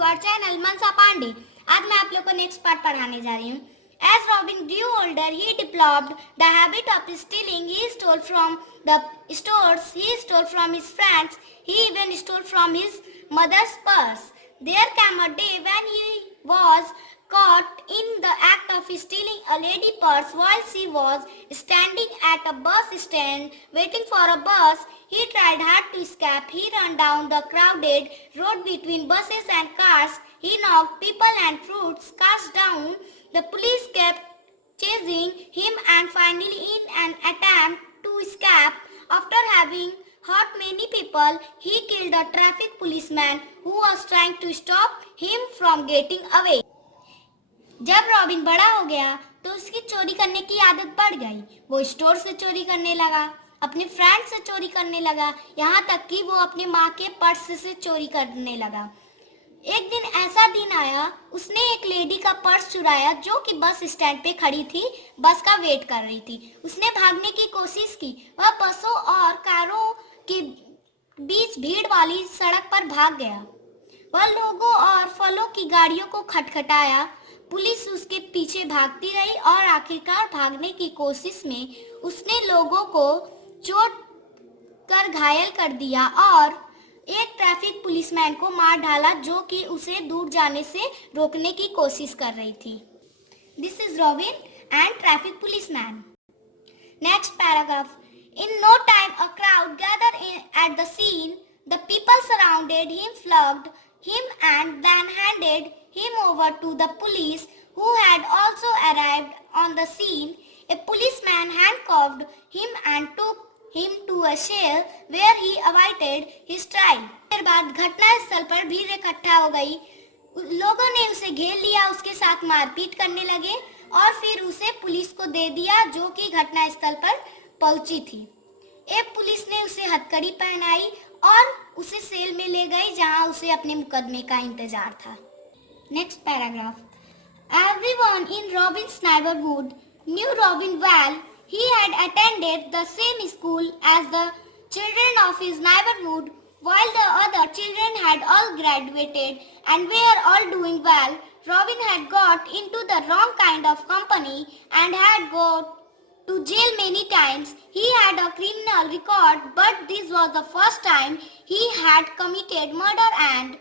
To our channel मनसा पांडे। आज मैं आप लोग को नेक्स्ट पार्ट पढ़ाने जा रही हूँ। As Robin grew older, he developed the habit of stealing. He stole from the stores, he stole from his friends, he even stole from his mother's purse. There came a day when he was caught in the act of stealing a lady purse while she was standing at a bus stand waiting for a bus. He tried hard to escape. He ran down the crowded road between buses and cars. He knocked people and fruits cars down. The police kept chasing him and finally in an attempt to escape, after having hurt many people, he killed a traffic policeman who was trying to stop him from getting away. जब robin बड़ा हो गया तो उसकी चोरी करने की आदत बढ़ गई। वो स्टोर से चोरी करने लगा, अपने फ्रेंड से चोरी करने लगा, यहाँ तक कि वो अपनी माँ के पर्स से चोरी करने लगा। एक दिन ऐसा दिन आया, उसने एक लेडी का पर्स चुराया जो कि बस स्टैंड पे खड़ी थी, बस का वेट कर रही थी। उसने भागने की कोशिश की। वह बसों और कारों के बीच भीड़ वाली सड़क पर भाग गया। वह लोगों और फलों की गाड़ियों को खटखटाया। पुलिस उसके पीछे भागती रही और आखिरकार भागने की कोशिश में उसने लोगों को चोट कर घायल कर दिया और एक ट्रैफिक पुलिसमैन को मार डाला जो कि उसे दूर जाने से रोकने की कोशिश कर रही थी। This is robin and traffic policeman. Next paragraph. In no time a crowd gathered at the scene. The people surrounded him, flogged him and then handed him over to the police who had also arrived on the scene. A policeman handcuffed him and took him to a cell where he awaited his trial. फिर बाद घटना स्थल पर भीड़ इकट्ठा हो गई। लोगों ने उसे घेर लिया, उसके साथ मारपीट करने लगे और फिर उसे पुलिस को दे दिया जो कि घटना स्थल पर पहुंची थी। एक पुलिस ने उसे हथकड़ी पहनाई और उसे सेल में ले गई जहां उसे अपने मुकदमे का इंतजार था। Next paragraph. Everyone in Robin's neighborhood knew Robin well. He had attended the same school as the children of his neighborhood, while the other children had all graduated and were all doing well. Robin had got into the wrong kind of company and had got to jail many times. He had a criminal record, but this was the first time he had committed murder, and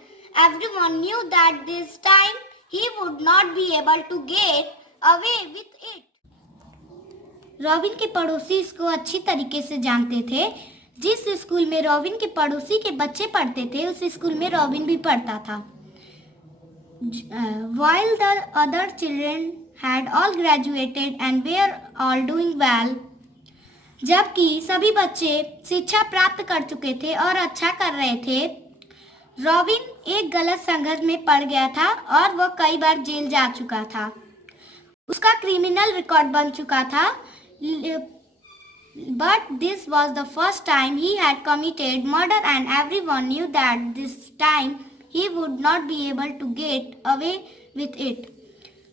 everyone knew that this time he would not be able to get away with it. Robin के पड़ोसी इसको अच्छी तरीके से जानते थे। जिस school में रॉबिन के पड़ोसी के बच्चे पढ़ते थे उस स्कूल में रॉबिन भी पढ़ता था। While the other children had all graduated and were all doing well, जबकि सभी बच्चे शिक्षा प्राप्त कर चुके थे और अच्छा कर रहे थे, रॉबिन एक गलत संगत में पड़ गया था और वह कई बार जेल जा चुका था। उसका क्रिमिनल रिकॉर्ड बन चुका था, but this was the first time he had committed murder and everyone knew that this time he would not be able to get away with it.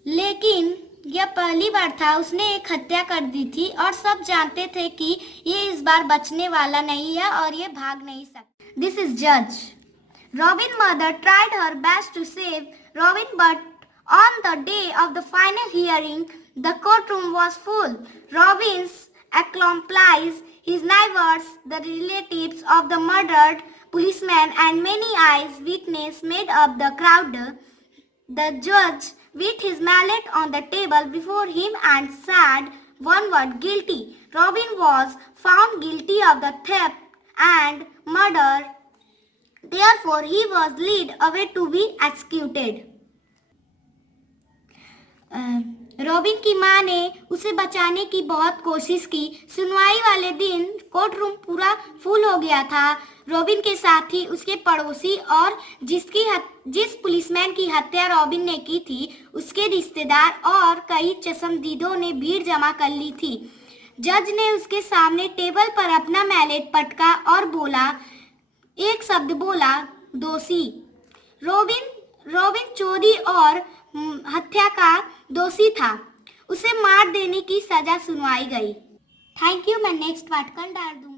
लेकिन यह पहली बार था उसने एक हत्या कर दी थी और सब जानते थे कि ये इस बार बचने वाला नहीं है और ये भाग नहीं सकता। This is Judge. Robin's mother tried her best to save Robin, but on the day of the final hearing, the courtroom was full. Robin's accomplices, his neighbors, the relatives of the murdered policeman, and many eyes witnesses made up the crowd. The judge beat his mallet on the table before him and said one word, guilty. Robin was found guilty of the theft and murder. Therefore, he was led away to be executed. Robin की मां ने उसे बचाने की बहुत कोशिश की। सुनवाई वाले दिन कोर्ट रूम पूरा फुल हो गया था। रॉबिन के साथ ही उसके पड़ोसी और जिस पुलिसमैन की हत्या रॉबिन ने की थी उसके रिश्तेदार और कई चश्मदीदों ने भीड़ जमा कर ली थी। जज ने उसके सामने टेबल पर अपना मैलेट पटका और बोला, एक शब्द बोला, दोषी। रॉबिन चोरी और हत्या का दोषी था। उसे मार देने की सजा सुनवाई गई। Thank you. मैं नेक्स्ट पार्ट कल डाल दूंगा।